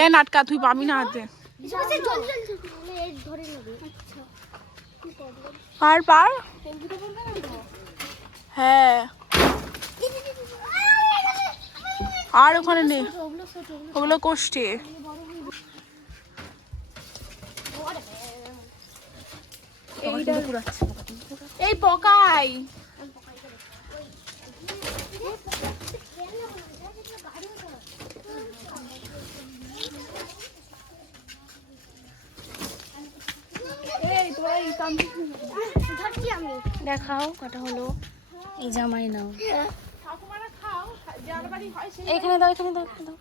এ নাটকা তুই পাবি না হাতে। পার পার। হ্যাঁ আর ওখানে নেই, ওগুলো কষ্টে। এই পকাই দেখাও কটা হলো। এই জামাই নাও, এখানে দাও, এখানে দাও, এখানে দাও।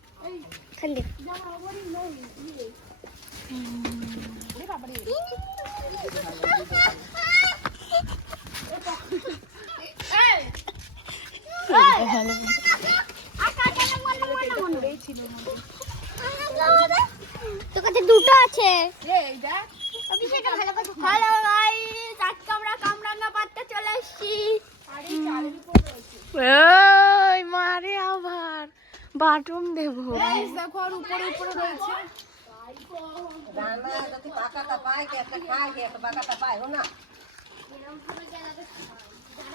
তোর কাছে দুটো আছে। হ্যালো গাইস, আজকে আমরা কামরাঙ্গা পাড়তে চলে এসেছি। ওই মারে আবার বাটন দেবো। দেখো আর উপরে উপরে রয়েছে।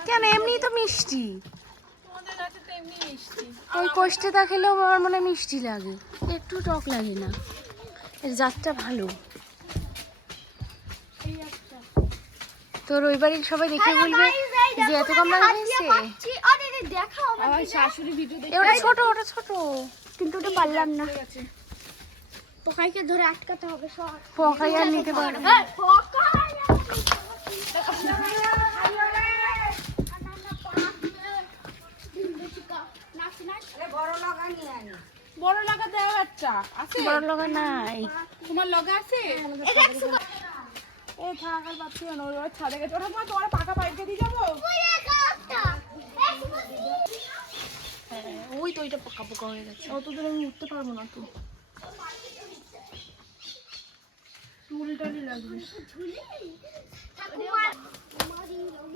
কেন এমনি তো মিষ্টি, তোমাদের কাছে তো এমনি মিষ্টি। ওই কোষ্ঠটা খেলেও আমার মনে হয় মিষ্টি লাগে, একটু টক লাগে না। এর জাতটা ভালো। তোর ওই বাড়ির সবাই দেখে বলবে যে এত কামড়া হয়েছে। আমার শাশুড়ি ভিডিও দেখে ওটা ছোট, ওটা ছোট, কিন্তু ওটা পারলাম না। পোকাইকে ধরে আটকাতে হবে সব। পোকাই আর নিতে পারবে না। বড় লাগা দেওয়া একটা আছে। বড় লগা নাই। তোমার লগা আছে? এই থাক আর পাচ্ছি না, ওই ছাদে গেছে। ওটা তোমার পাকা পাইপে দিয়ে যাবো। ওই তো ওইটা পোকা পোকা হয়ে গেছে। অত দূরে আমি উঠতে পারবো না তো, চুলটালি লাগবে।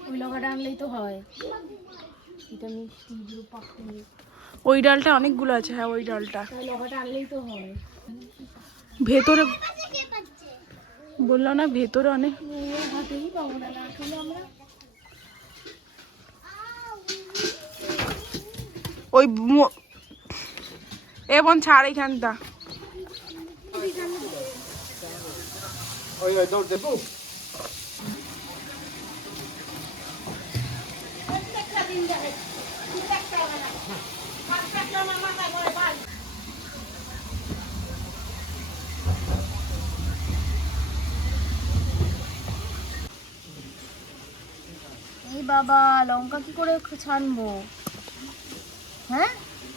ওই লগাটা আনলেই তো হয়। এটা মিষ্টি পাখি। ওই ডালটা অনেকগুলো আছে। হ্যাঁ ওই ডালটা ওই লগাটা আনলেই তো হয়। ভেতরে বললো না, ভেতরে অনেক। হাতেই পাবো না আসলে আমরা। ওই এবং ছাড় এইখানটা। এই বাবা লঙ্কা কি করে ছানবো? হ্যাঁ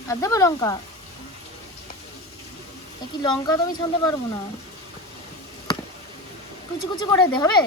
আর দেবো লঙ্কা? কি লঙ্কা তো আমি ছানতে পারবো না। কুচি কুচি করে দে হবে।